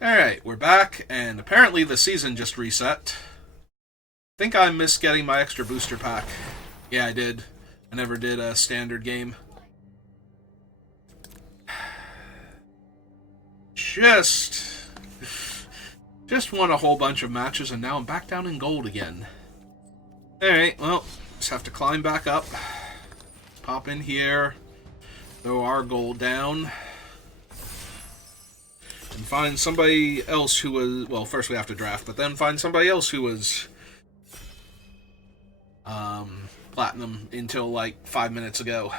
Alright, we're back, and apparently the season just reset. I think I missed getting my extra booster pack. Yeah, I did. I never did a standard game. Just... Just won a whole bunch of matches, and now I'm back down in gold again. Alright, well, just have to climb back up. Pop in here. Throw our gold down. And find somebody else who was... Well, first we have to draft, but then find somebody else who was... platinum until, like, 5 minutes ago.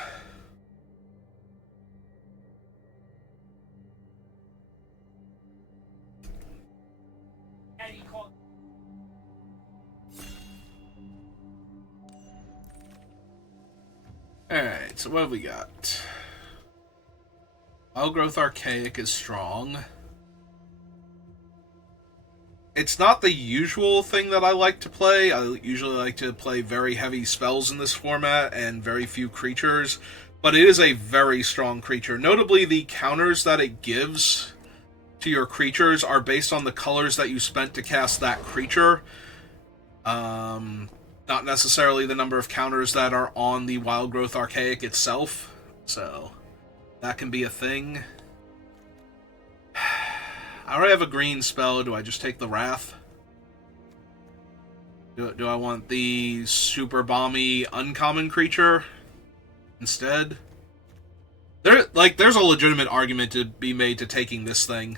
Alright, so what have we got? Wild Growth Archaic is strong. It's not the usual thing that I like to play. I usually like to play very heavy spells in this format and very few creatures, but it is a very strong creature. Notably, the counters that it gives to your creatures are based on the colors that you spent to cast that creature. Not necessarily the number of counters that are on the Wild Growth Archaic itself, so that can be a thing. I already have a green spell. Do I just take the Wrath? Do I want the super bomby uncommon creature instead? There's a legitimate argument to be made to taking this thing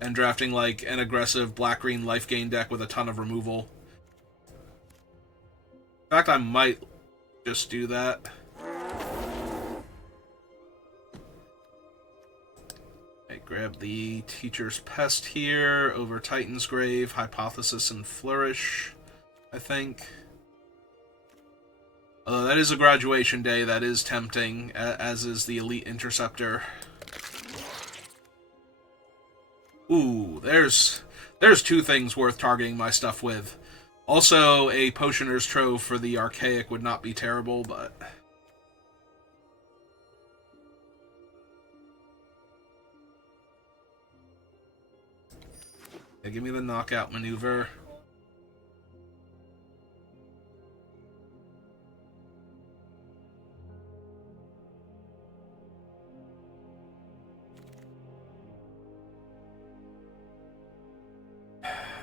and drafting like an aggressive black-green life gain deck with a ton of removal. In fact, I might just do that. Grab the Teacher's Pest here over Titan's Grave, Hypothesis, and Flourish, I think. Although that is a graduation day, that is tempting, as is the Elite Interceptor. Ooh, there's two things worth targeting my stuff with. Also, a Potioner's Trove for the Archaic would not be terrible, but... Yeah, give me the knockout maneuver.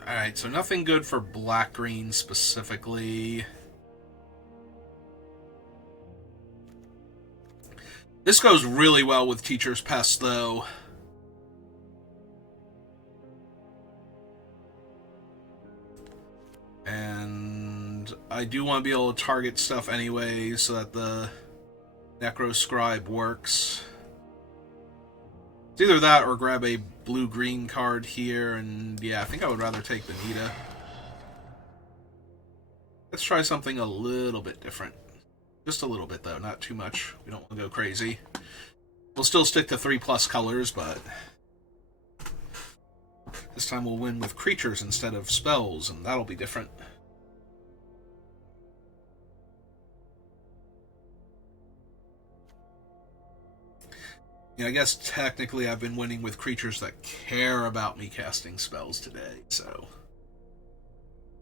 Alright, so nothing good for black-green specifically. This goes really well with Teacher's Pest, though. And I do want to be able to target stuff anyway so that the Necroscribe works. It's either that or grab a blue-green card here, and yeah, I think I would rather take the Nita. Let's try something a little bit different. Just a little bit, though, not too much. We don't want to go crazy. We'll still stick to 3+ colors, but... this time we'll win with creatures instead of spells, and that'll be different. Yeah, I guess technically I've been winning with creatures that care about me casting spells today, so...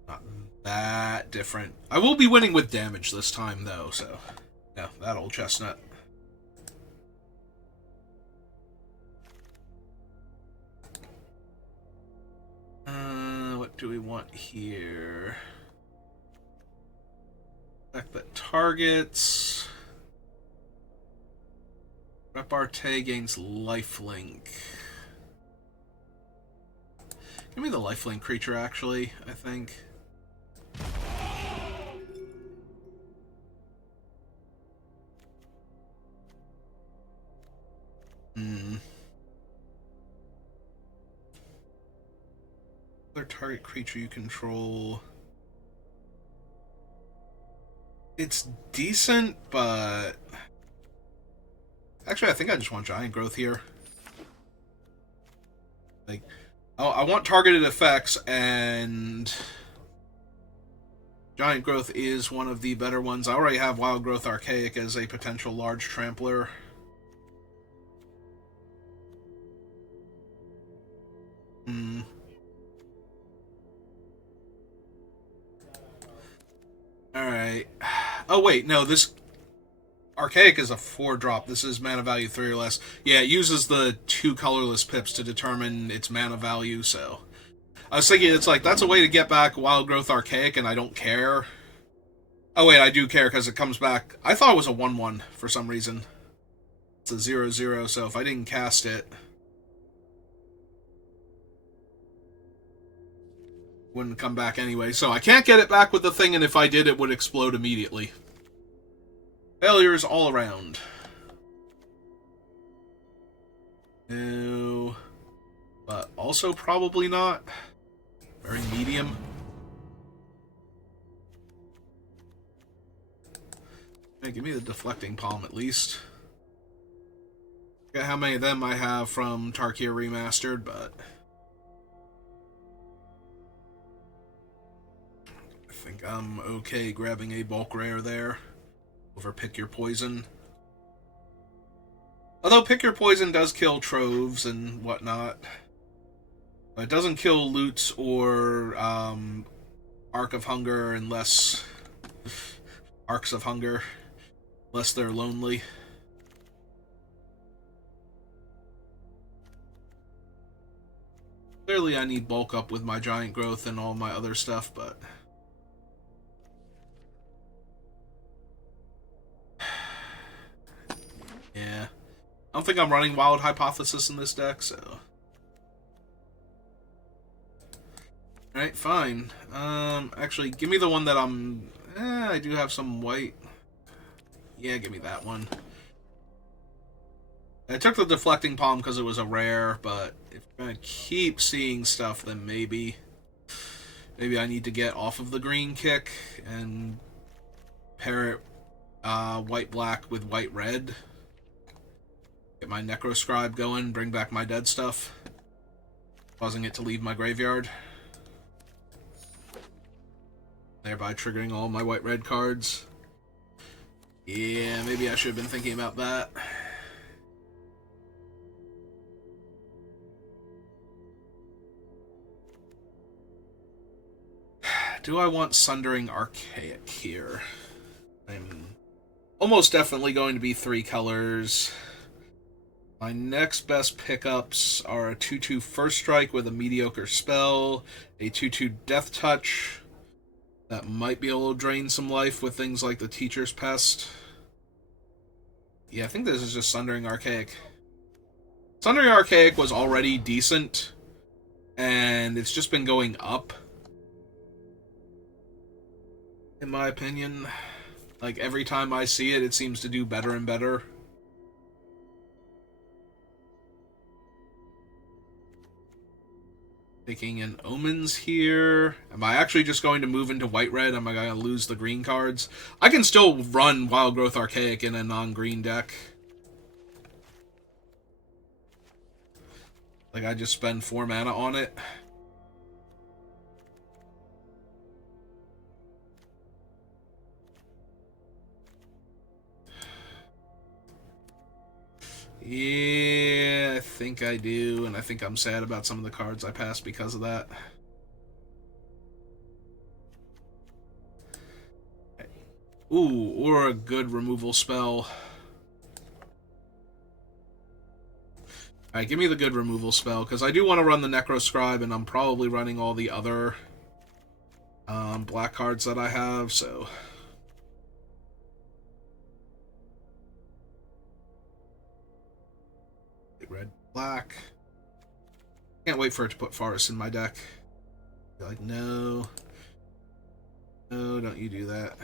not that different. I will be winning with damage this time, though, so... yeah, that old chestnut. What do we want here? Effect that targets. Repartee gains lifelink. Give me the lifelink creature, actually, I think. Target creature you control. It's decent, but... actually, I think I just want Giant Growth here. Like, I want targeted effects, and... Giant Growth is one of the better ones. I already have Wild Growth Archaic as a potential large trampler. Hmm. Alright. Oh, wait, no, this Archaic is a 4-drop. This is mana value 3 or less. Yeah, it uses the 2 colorless pips to determine its mana value, so. I was thinking it's like, that's a way to get back Wild Growth Archaic, and I don't care. Oh, wait, I do care because it comes back. I thought it was a 1/1 for some reason. It's a 0/0, so if I didn't cast it, wouldn't come back anyway. So I can't get it back with the thing, and if I did, it would explode immediately. Failures all around. No. But also probably not. Very medium. Hey, give me the deflecting palm at least. Forget how many of them I have from Tarkir Remastered, but I think I'm okay grabbing a bulk rare there over Pick Your Poison. Although Pick Your Poison does kill troves and whatnot. But it doesn't kill loots or Arc of Hunger unless Arcs of Hunger, unless they're lonely. Clearly I need bulk up with my giant growth and all my other stuff, but yeah. I don't think I'm running Wild Hypothesis in this deck, so. Alright, fine. Actually, give me the one that I'm. I do have some white. Yeah, give me that one. I took the Deflecting Palm because it was a rare, but if I'm gonna keep seeing stuff, then maybe I need to get off of the green kick and pair it white-black with white-red. Get my Necroscribe going, bring back my dead stuff, causing it to leave my graveyard, thereby triggering all my white-red cards. Yeah, maybe I should have been thinking about that. Do I want Sundering Archaic here? I'm almost definitely going to be 3 colors. My next best pickups are a 2/2 First Strike with a mediocre spell, a 2/2 Death Touch that might be able to drain some life with things like the Teacher's Pest. Yeah, I think this is just Sundering Archaic. Sundering Archaic was already decent, and it's just been going up, in my opinion. Like, every time I see it, it seems to do better and better. Taking in Omens here. Am I actually just going to move into white-red? Am I going to lose the green cards? I can still run Wild Growth Archaic in a non-green deck. Like, I just spend 4 mana on it. Yeah, I think I do, and I think I'm sad about some of the cards I passed because of that. Ooh, or a good removal spell. Alright, give me the good removal spell, because I do want to run the Necroscribe, and I'm probably running all the other black cards that I have, so. Red, black. Can't wait for it to put Forest in my deck. Be like, no. No, don't you do that.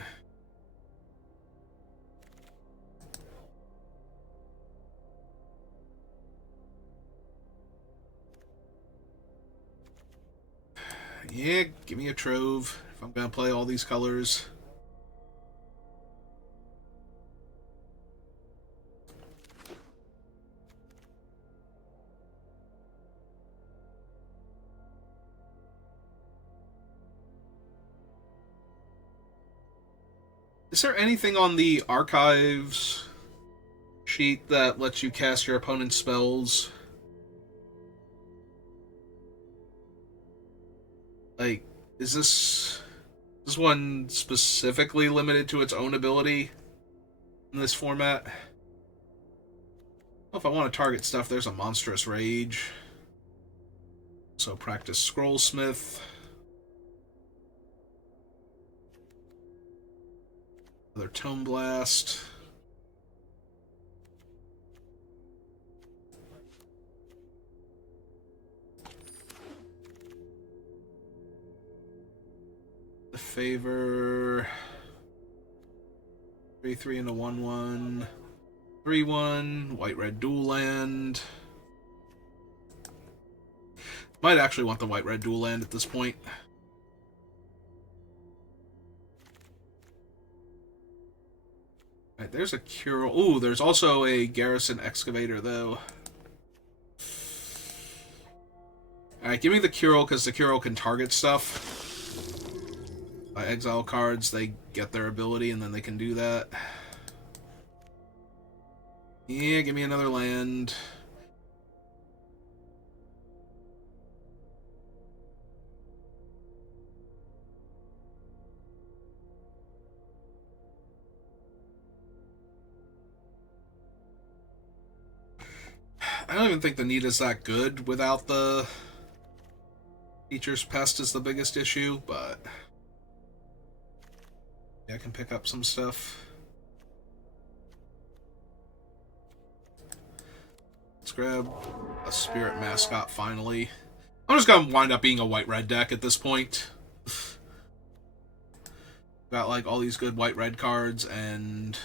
Yeah, give me a Trove if I'm going to play all these colors. Is there anything on the archives sheet that lets you cast your opponent's spells? Like, is this one specifically limited to its own ability in this format? Well, if I want to target stuff, there's a Monstrous Rage. So practice Scrollsmith. Another Tome Blast. The Favor. 3/3 and a 1/1. 3/1. White-red dual land. Might actually want the white-red dual land at this point. Alright, there's a Cure. Ooh, there's also a Garrison Excavator, though. Alright, give me the Cure, because the Cure can target stuff. By exile cards, they get their ability, and then they can do that. Yeah, give me another land. I don't even think the need is that good without the Teacher's Pest is the biggest issue, but yeah, I can pick up some stuff. Let's grab a Spirit Mascot finally. I'm just gonna wind up being a white-red deck at this point. Got like all these good white-red cards and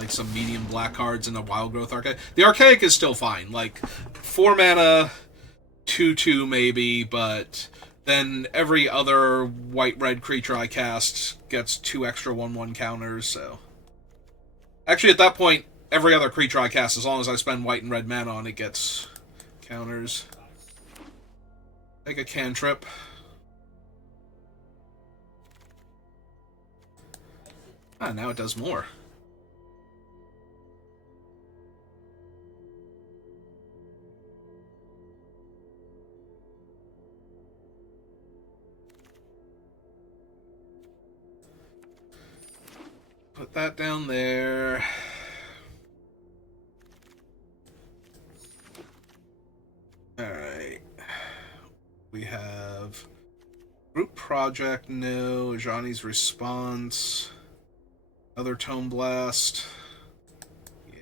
like some medium black cards and a Wild Growth Archaic. The Archaic is still fine. Like 4 mana, 2/2 maybe, but then every other white-red creature I cast gets 2 extra 1/1 counters, so. Actually, at that point, every other creature I cast, as long as I spend white and red mana on it, gets counters. Take a cantrip. Ah, now it does more. Put that down there. Alright. We have Group Project, no. Johnny's Response. Another Tome Blast.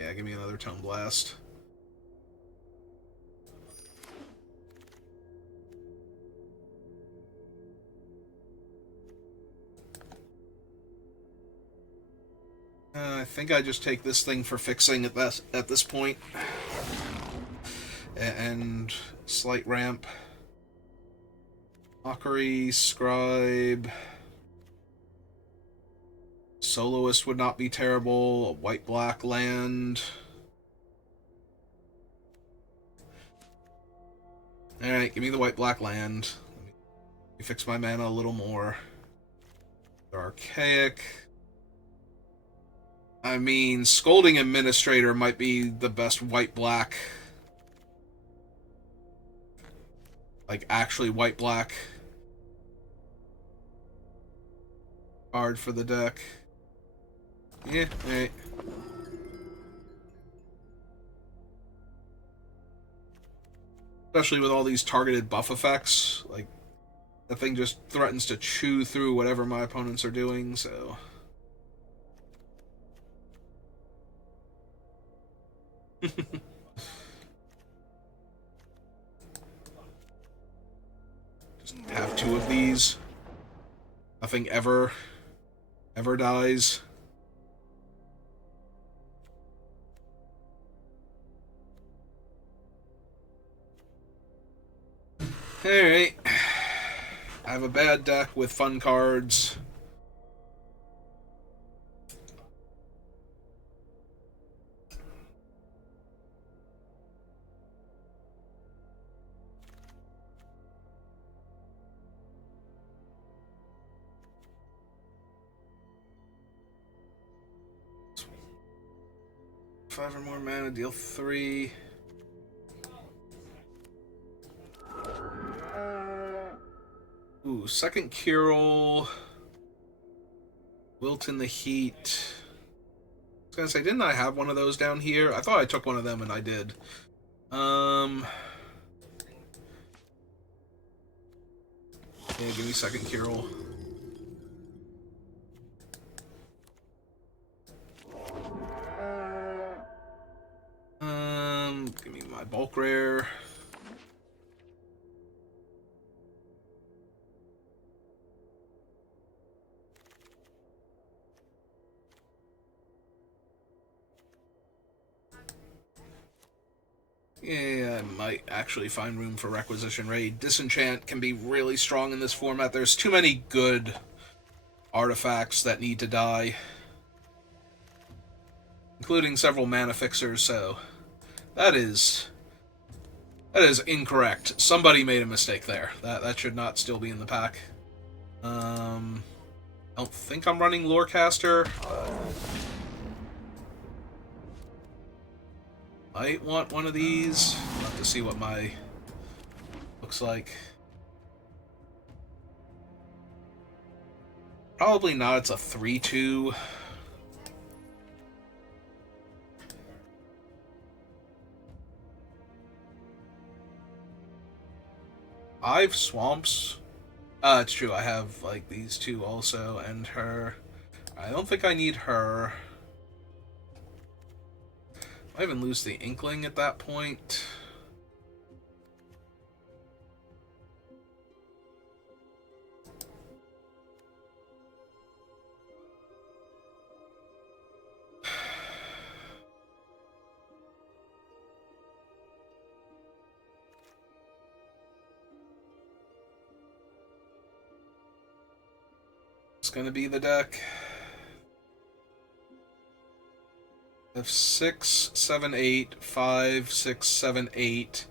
Yeah, give me another Tome Blast. I think I just take this thing for fixing at this point. And Slight Ramp. Mockery, Scribe. Soloist would not be terrible. A white-black land. Alright, give me the white-black land. Let me fix my mana a little more. The Archaic. I mean, Scolding Administrator might be the best white-black. Like, actually white-black card for the deck. Yeah, alright. Especially with all these targeted buff effects. Like, the thing just threatens to chew through whatever my opponents are doing, so. Just have 2 of these. Nothing ever dies. Alright. I have a bad deck with fun cards. Five or more mana, deal 3. Ooh, Ooh, second Kirill. Wilt in the Heat. I was gonna say, didn't I have one of those down here? I thought I took one of them, and I did. Yeah, give me second Kirill. Give me my bulk rare. Yeah, I might actually find room for Requisition Raid. Disenchant can be really strong in this format. There's too many good artifacts that need to die, including several mana fixers, so that is incorrect. Somebody made a mistake there. That should not still be in the pack. I don't think I'm running Lorecaster. Might want one of these. I'll have to see what my looks like. Probably not. It's a 3/2. Five swamps. It's true. I have like these two also, and her. I don't think I need her. I even lose the Inkling at that point. It's gonna be the deck. Of 6, 7, 8, 5, 6, 7, 8,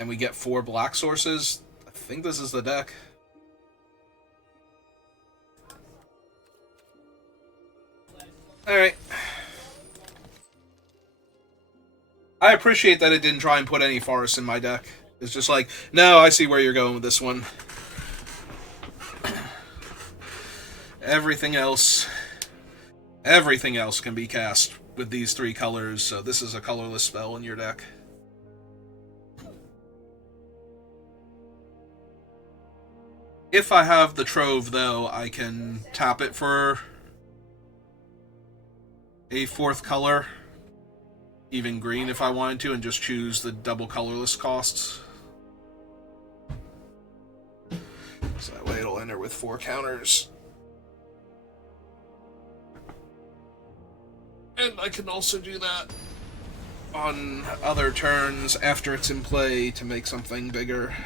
and we get 4 black sources. I think this is the deck. Alright. I appreciate that it didn't try and put any forests in my deck. It's just like, no, I see where you're going with this one. Everything else can be cast with these 3 colors, so this is a colorless spell in your deck. If I have the Trove, though, I can tap it for a 4th color, even green if I wanted to, and just choose the double colorless costs. So that way it'll enter with 4 counters. And I can also do that on other turns after it's in play to make something bigger.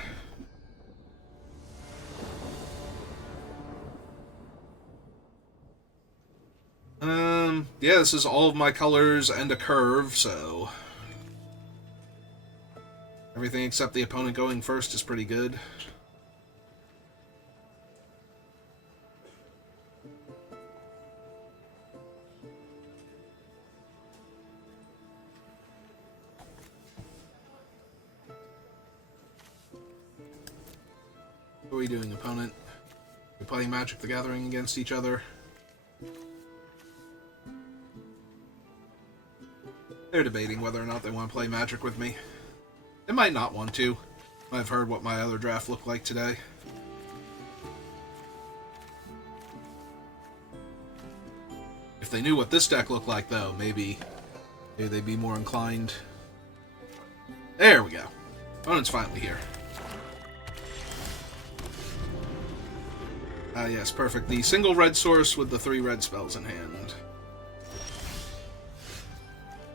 Yeah, this is all of my colors and a curve, so everything except the opponent going first is pretty good. What are we doing, opponent? We're playing Magic the Gathering against each other. They're debating whether or not they want to play Magic with me. They might not want to. I've heard what my other draft looked like today. If they knew what this deck looked like, though, maybe they'd be more inclined. There we go. Opponent's finally here. Ah, yes, perfect. The single red source with the 3 red spells in hand.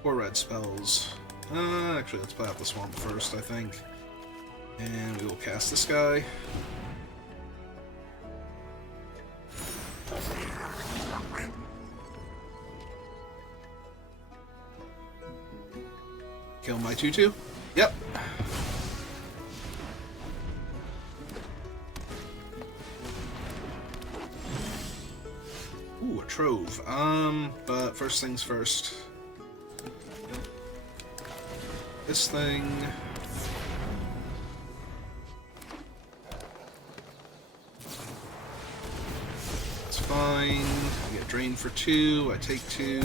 4 red spells. Actually, let's play out the swamp first, I think. And we will cast this guy. Kill my 2/2? Yep. Ooh, a Trove. But first things first. This thing. fine. I get drained for 2. I take 2.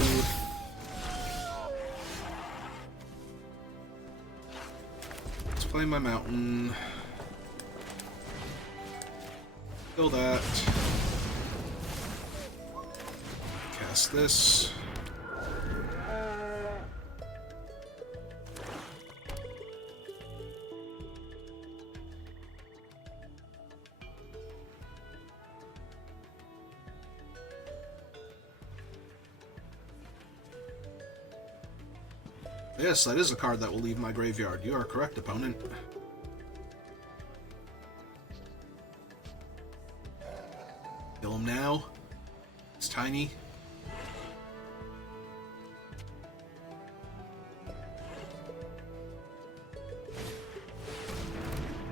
Let's play my mountain. Kill that. Cast this. Yes, that is a card that will leave my graveyard. You are correct, opponent. Kill him now. It's tiny.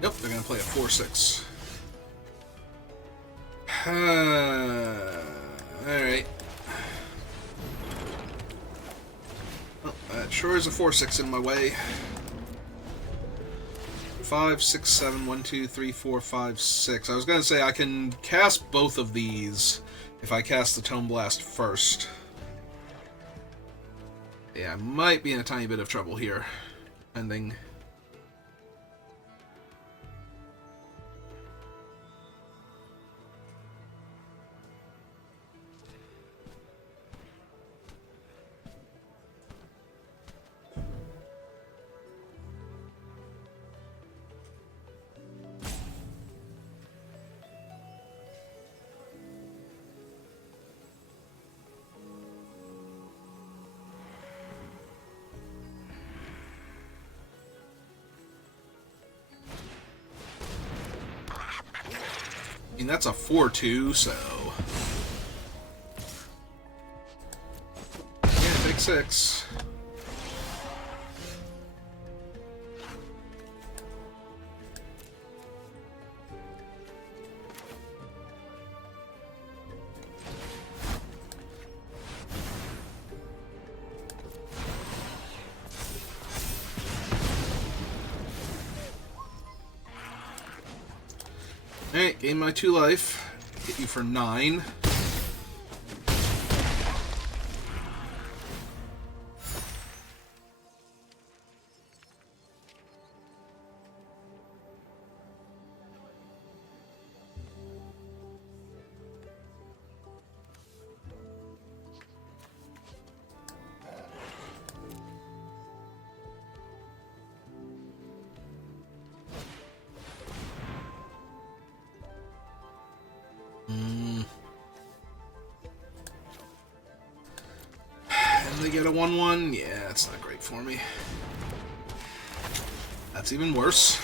Yep, they're going to play a 4/6. Alright. Well, that sure is a 4/6 in my way. 5, 6, 7, 1, 2, 3, 4, 5, 6. I was going to say I can cast both of these if I cast the Tome Blast first. Yeah, I might be in a tiny bit of trouble here. Depending. I mean, that's a 4/2, so... Yeah, take 6. Alright, gain my 2 life. Hit you for 9. And they get a 1/1. Yeah, it's not great for me. That's even worse.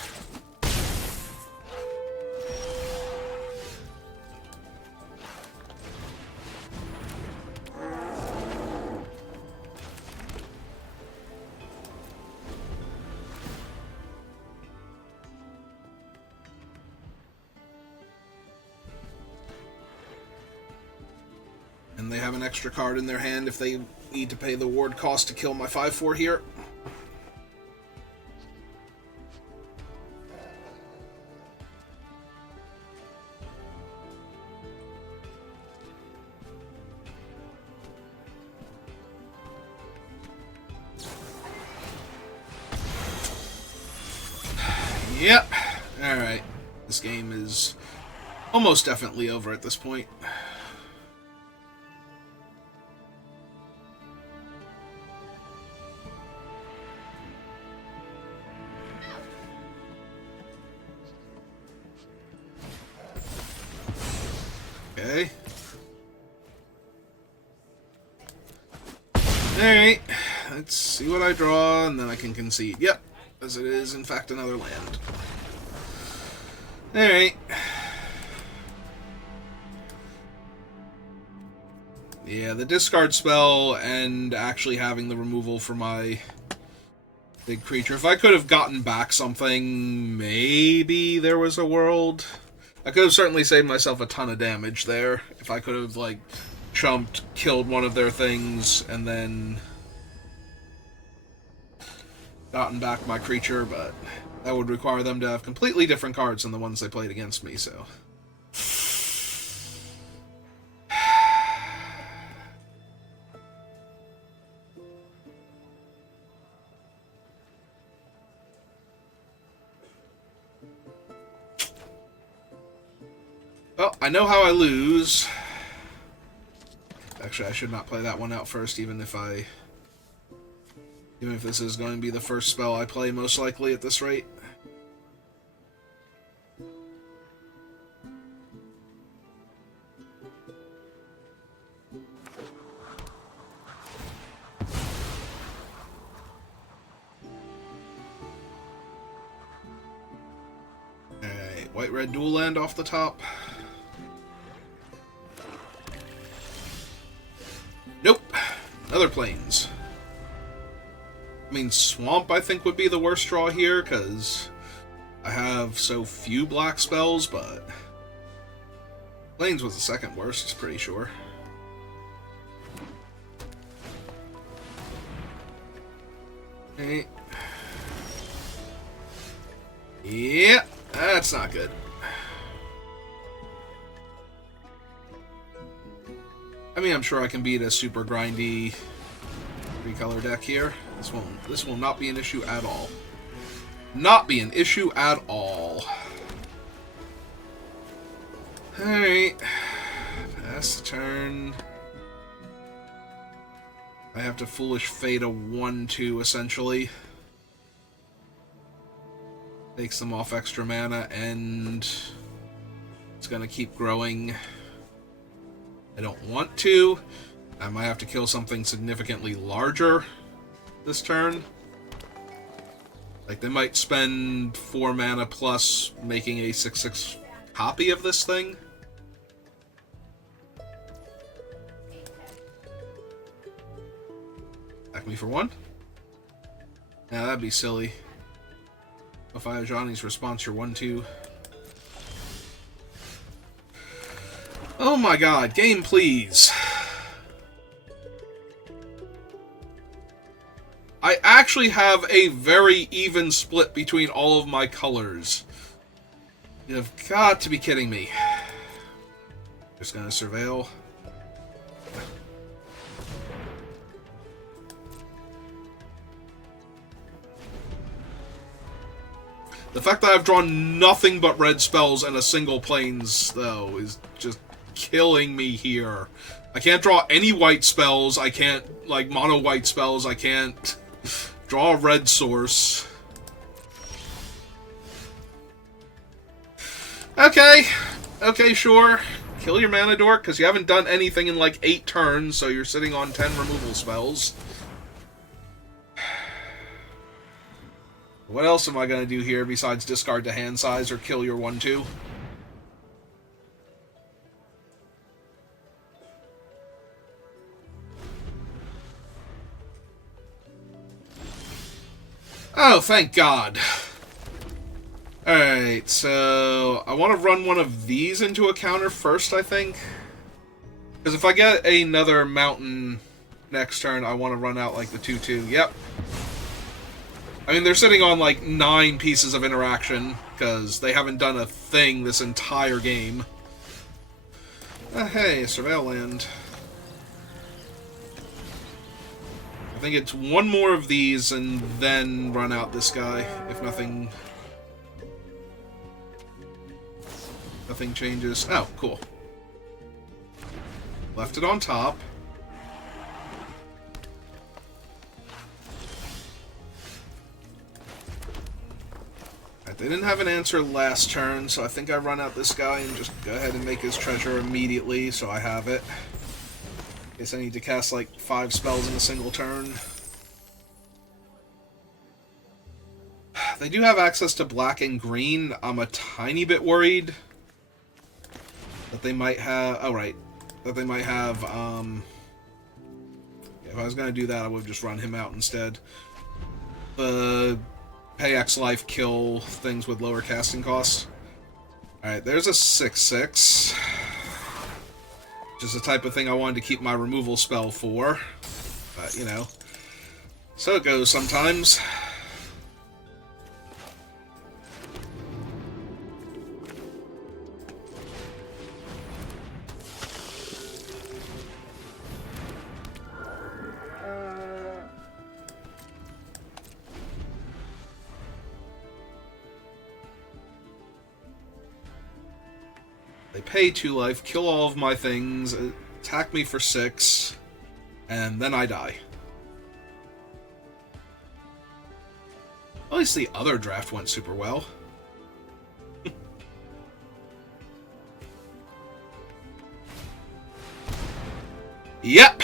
And they have an extra card in their hand if they need to pay the ward cost to kill my 5/4 here. Yep. Alright. This game is almost definitely over at this point. Okay. Alright. Let's see what I draw, and then I can concede. Yep. As it is, in fact, another land. Alright. Yeah, the discard spell and actually having the removal for my big creature. If I could have gotten back something, maybe there was a world. I could have certainly saved myself a ton of damage there. If I could have, like, chumped, killed one of their things, and then gotten back my creature, but that would require them to have completely different cards than the ones they played against me, so... Well, I know how I lose. Actually, I should not play that one out first, even if this is going to be the first spell I play, most likely at this rate. Alright, white-red dual land off the top. Nope. Another plains. I mean, swamp I think would be the worst draw here, because I have so few black spells, but plains was the second worst, pretty sure. Okay. Yeah, that's not good. I mean, I'm sure I can beat a super grindy 3-color deck here. This will not be an issue at all. Not be an issue at all. Alright. Pass the turn. I have to Foolish Fate a 1-2, essentially. Takes them off extra mana, and it's gonna keep growing. I don't want to. I might have to kill something significantly larger this turn. Like, they might spend 4 mana plus making a 6/6 copy of this thing. Attack me for 1? Nah, that'd be silly. If I have Johnny's response, you're 1/2. Oh my god, game please. I actually have a very even split between all of my colors. You've got to be kidding me. Just gonna surveil. The fact that I've drawn nothing but red spells and a single plains, though, is just killing me here. I can't draw any white spells. I can't, like, mono white spells. I can't draw a red source. Okay. Okay, sure. Kill your mana dork, because you haven't done anything in, like, 8 turns, so you're sitting on 10 removal spells. What else am I going to do here besides discard to hand size or kill your 1/2? Oh, thank God. Alright, so I want to run one of these into a counter first, I think. Because if I get another mountain next turn, I want to run out like the 2/2. Yep. I mean, they're sitting on like 9 pieces of interaction, because they haven't done a thing this entire game. Hey, Surveil Land. I think it's one more of these and then run out this guy, if nothing changes. Oh, cool. Left it on top. Alright, they didn't have an answer last turn, so I think I run out this guy and just go ahead and make his treasure immediately, so I have it. In case I need to cast like 5 spells in a single turn. They do have access to black and green. I'm a tiny bit worried that they might have... Oh, right. That they might have... if I was going to do that, I would have just run him out instead. Pay X life, kill things with lower casting costs. Alright, there's a 6/6. Which is the type of thing I wanted to keep my removal spell for. But, you know. So it goes sometimes. They pay 2 life, kill all of my things, attack me for 6, and then I die. At least the other draft went super well. Yep.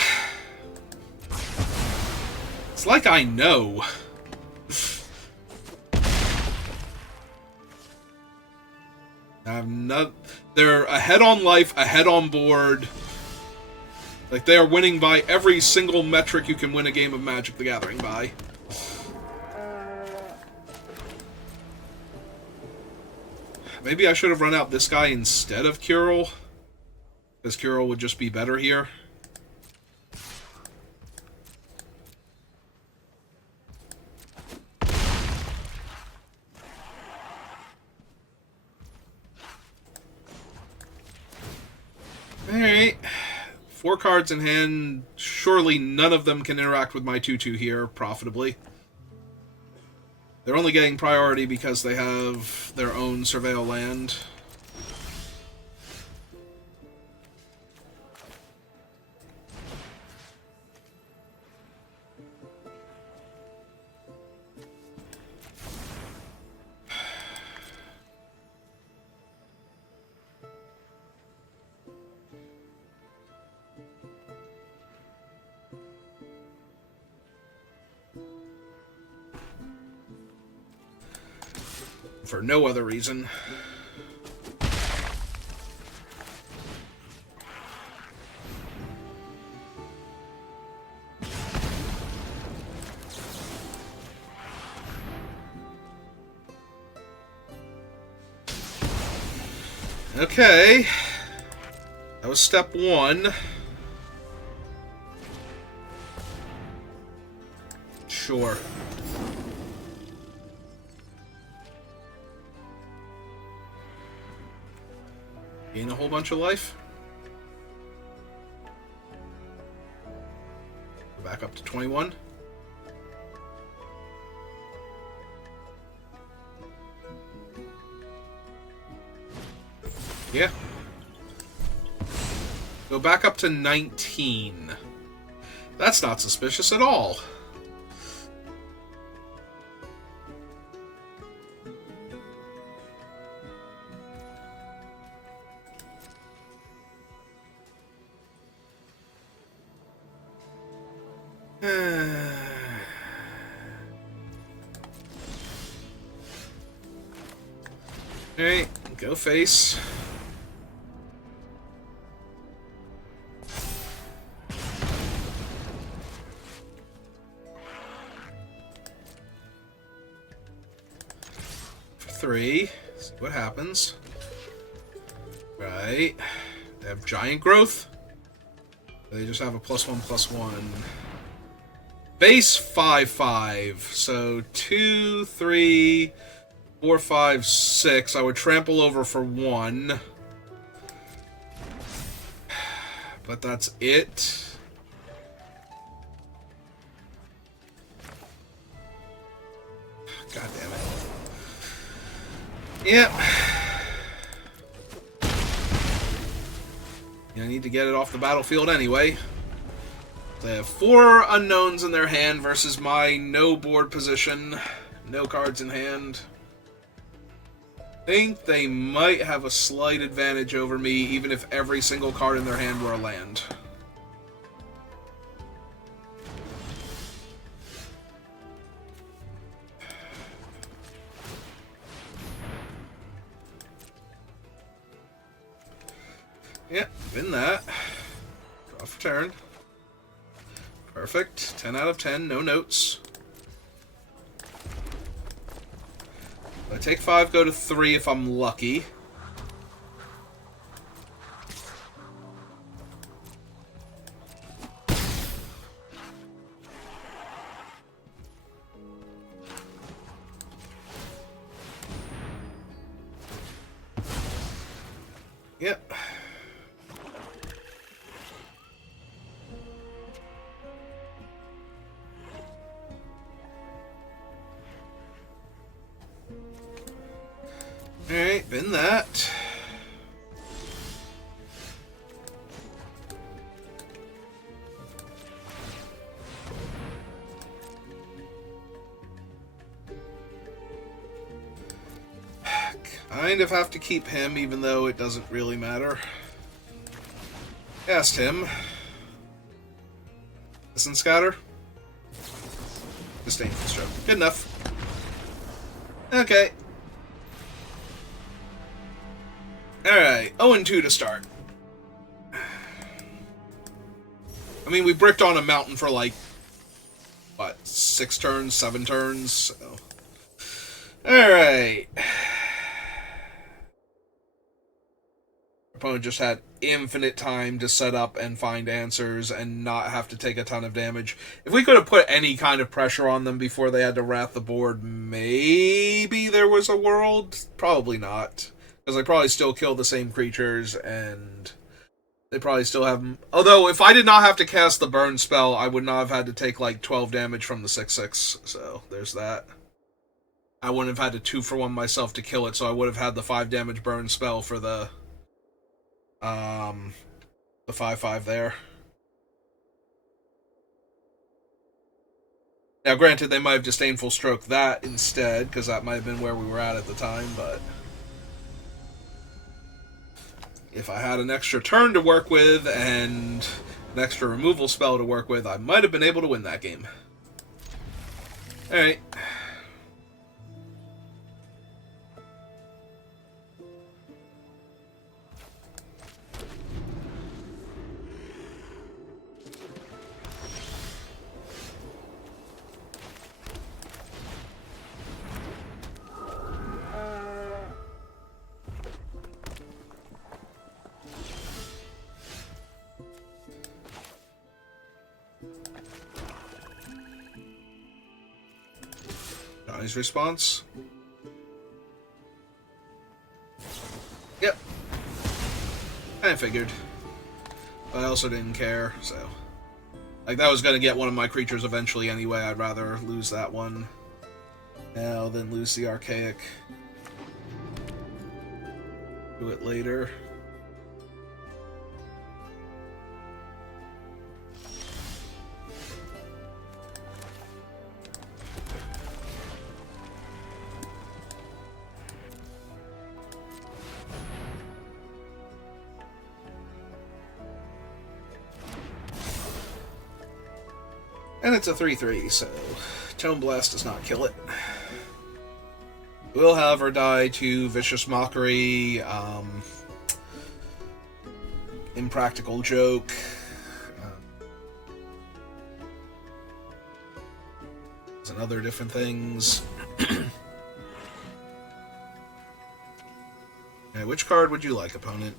It's like I know. They're ahead on life, ahead on board. Like, they are winning by every single metric you can win a game of Magic the Gathering by. Maybe I should have run out this guy instead of Curel, because Curel would just be better here. Alright. 4 cards in hand. Surely none of them can interact with my 2/2 here profitably. They're only getting priority because they have their own Surveil land. For no other reason. Okay. That was step 1. Sure. Gain a whole bunch of life. Go back up to 21. Yeah. Go back up to 19. That's not suspicious at all. Alright, go face. For 3. See what happens. Right. They have giant growth. They just have a +1/+1. Base 5/5. So 2, 3, 4, 5, 6. I would trample over for 1. But that's it. God damn it. Yep. I need to get it off the battlefield anyway. They have 4 unknowns in their hand versus my no board position. No cards in hand. I think they might have a slight advantage over me, even if every single card in their hand were a land. Yep, win that. Draw for turn. Perfect. 10 out of 10, no notes. I take 5, go to 3 if I'm lucky. Yep. Alright, bin that. kind of have to keep him, even though it doesn't really matter. Cast him. Listen, Scatter. Disdainful Stroke. Good enough. Okay. Alright, 0-2 to start. I mean, we bricked on a mountain for like, what, 6 turns, 7 turns? So. Alright. Opponent just had infinite time to set up and find answers and not have to take a ton of damage. If we could have put any kind of pressure on them before they had to wrath the board, maybe there was a world. Probably not. Because they probably still kill the same creatures, and they probably still have them. Although, if I did not have to cast the burn spell, I would not have had to take like 12 damage from the 6/6. So, there's that. I wouldn't have had to 2-for-1 myself to kill it, so I would have had the 5 damage burn spell for the 5/5 there. Now, granted, they might have Disdainful Stroke that instead, because that might have been where we were at the time, but if I had an extra turn to work with and an extra removal spell to work with, I might have been able to win that game. Alright. Johnny's response. Yep. I figured. But I also didn't care, so. Like, that was going to get one of my creatures eventually anyway. I'd rather lose that one now than lose the Archaic. Do it later. And it's a 3/3, so Tome Blast does not kill it. Will, however, die to Vicious Mockery, Impractical Joke, and other different things. Okay, which card would you like, opponent?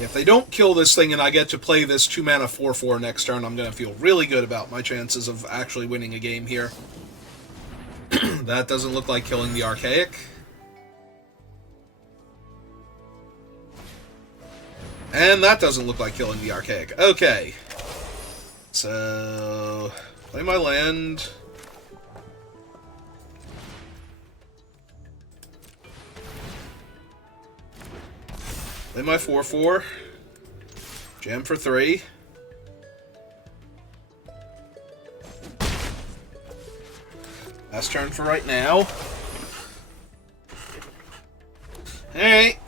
If they don't kill this thing and I get to play this 2-mana 4/4 next turn, I'm going to feel really good about my chances of actually winning a game here. That doesn't look like killing the Archaic. And that doesn't look like killing the Archaic. Okay. So, play my land. Play my 4/4. Jam for 3. Last turn for right now. Alright.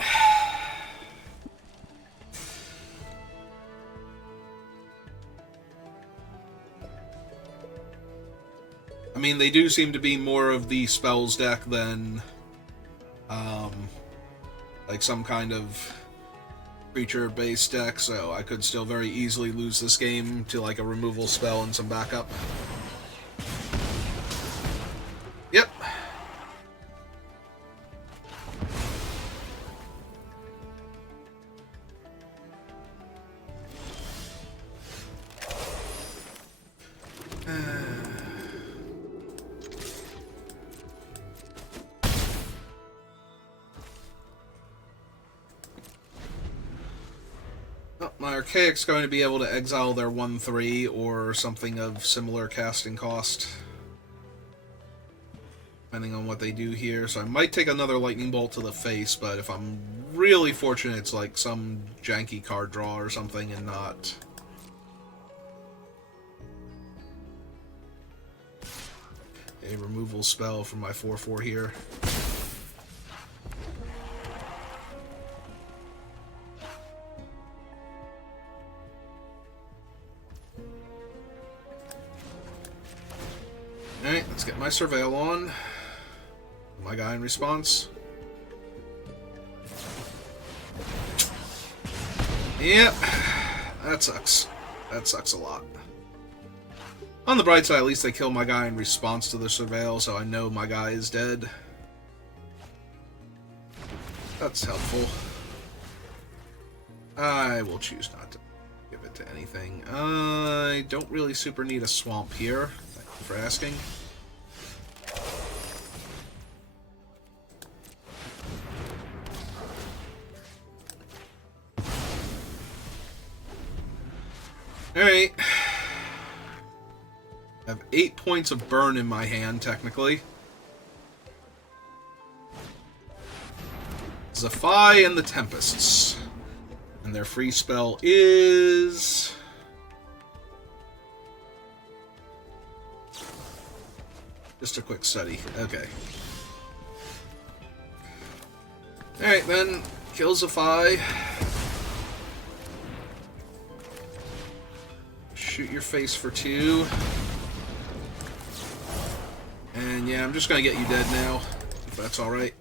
I mean, they do seem to be more of the spells deck than like some kind of creature-based deck, so I could still very easily lose this game to like a removal spell and some backup. Yep. My Archaic's going to be able to exile their 1/3 or something of similar casting cost, depending on what they do here. So I might take another Lightning Bolt to the face, but if I'm really fortunate, it's like some janky card draw or something and not. a removal spell from my 4/4 here. Alright, let's get my Surveil on. My guy in response. Yep, that sucks. That sucks a lot. On the bright side, at least they kill my guy in response to the Surveil, so I know my guy is dead. That's helpful. I will choose not to give it to anything. I don't really super need a swamp here. Thank you for asking. Alright. I have 8 points of burn in my hand, technically. Zaphi and the Tempests. And their free spell is... just a quick study. Okay. Alright, then. Kill Zaphi. Shoot your face for 2. And yeah, I'm just gonna get you dead now, if that's alright.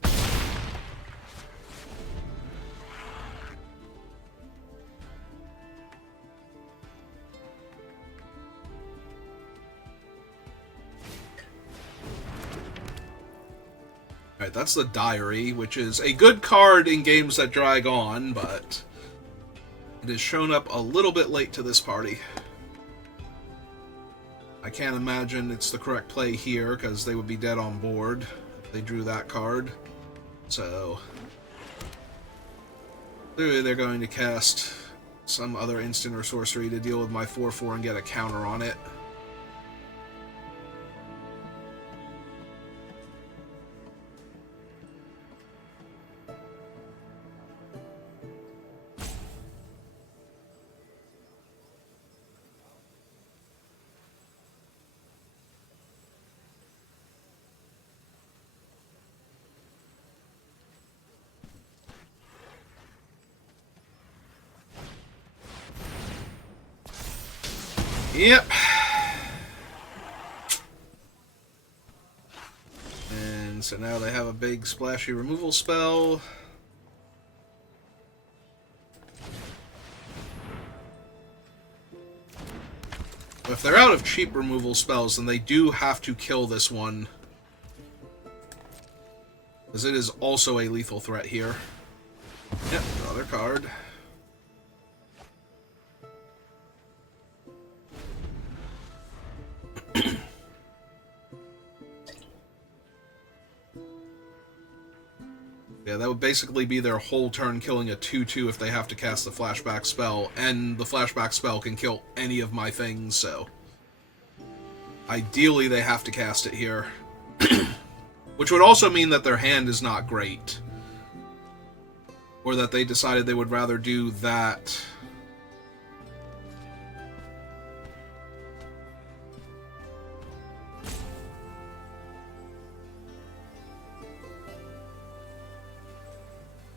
Alright, that's the Diary, which is a good card in games that drag on, but it has shown up a little bit late to this party. I can't imagine it's the correct play here, because they would be dead on board if they drew that card. So, clearly they're going to cast some other instant or sorcery to deal with my 4/4 and get a counter on it. Yep. And so now they have a big splashy removal spell. But if they're out of cheap removal spells, then they do have to kill this one. Because it is also a lethal threat here. Yep, draw their card. Yeah, that would basically be their whole turn killing a 2/2 if they have to cast the flashback spell, and the flashback spell can kill any of my things, so... ideally they have to cast it here. Which would also mean that their hand is not great. Or that they decided they would rather do that...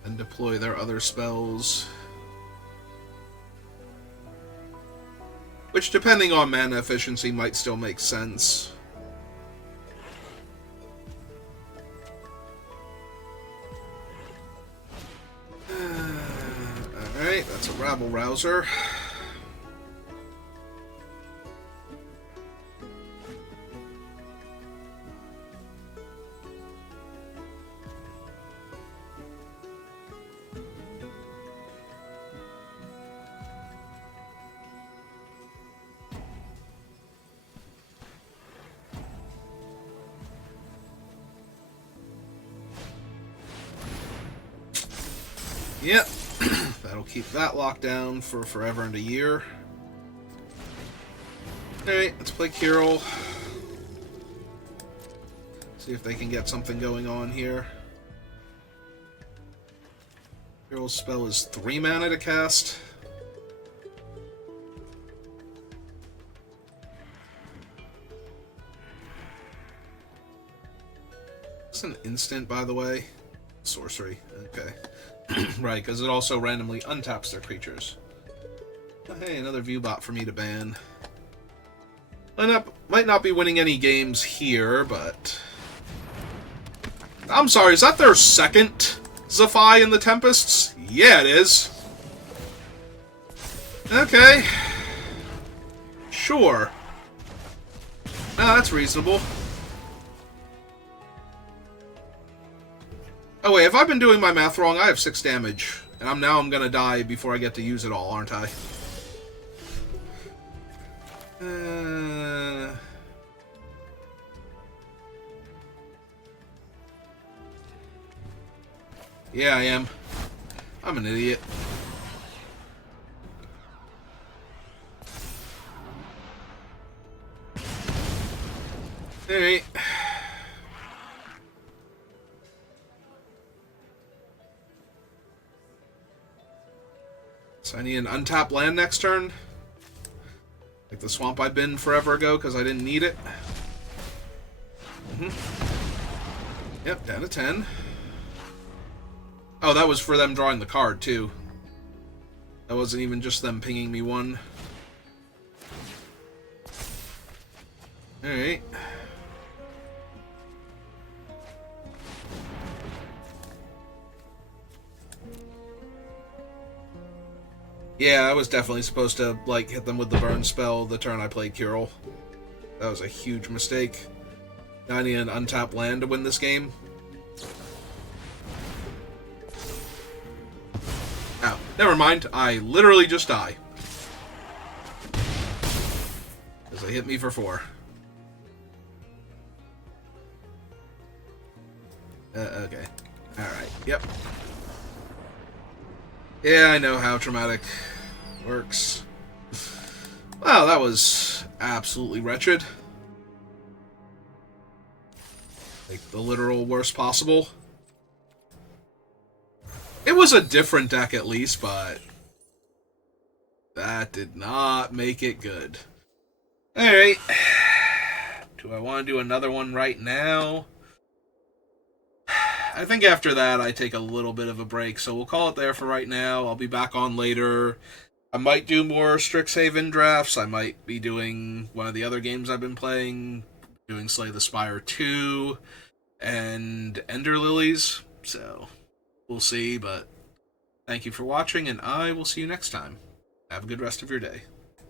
and deploy their other spells. Which, depending on mana efficiency, might still make sense. Alright, that's a Rabble Rouser. Yep, that'll keep that locked down for forever and a year. Alright, let's play Kirill. See if they can get something going on here. Kirill's spell is 3 mana to cast. It's an instant, by the way. Sorcery. Okay. Right, because it also randomly untaps their creatures. Oh, hey, another view bot for me to ban. Might not be winning any games here, but... I'm sorry, is that their second Zephi in the Tempests? Yeah, it is. Okay. Sure. No, that's reasonable. Oh wait, if I've been doing my math wrong, I have 6 damage. And I'm gonna die before I get to use it all, aren't I? Yeah, I am. I'm an idiot. Alright. So I need an untapped land next turn. Like the swamp I've been forever ago because I didn't need it. Yep, down to 10. Oh, that was for them drawing the card, too. That wasn't even just them pinging me one. Alright. Yeah, I was definitely supposed to, like, hit them with the burn spell the turn I played Kirill. That was a huge mistake. Now I need an untapped land to win this game. Oh, never mind. I literally just die. Because they hit me for 4. Okay. Alright, yep. Yeah, I know how traumatic works. Wow, that was absolutely wretched. Like, the literal worst possible. It was a different deck at least, but that did not make it good. Alright. Do I want to do another one right now? I think after that I take a little bit of a break, so we'll call it there for right now. I'll be back on later. I might do more Strixhaven drafts. I might be doing one of the other games I've been playing, doing Slay the Spire 2 and Ender Lilies. So, we'll see, but thank you for watching, and I will see you next time. Have a good rest of your day.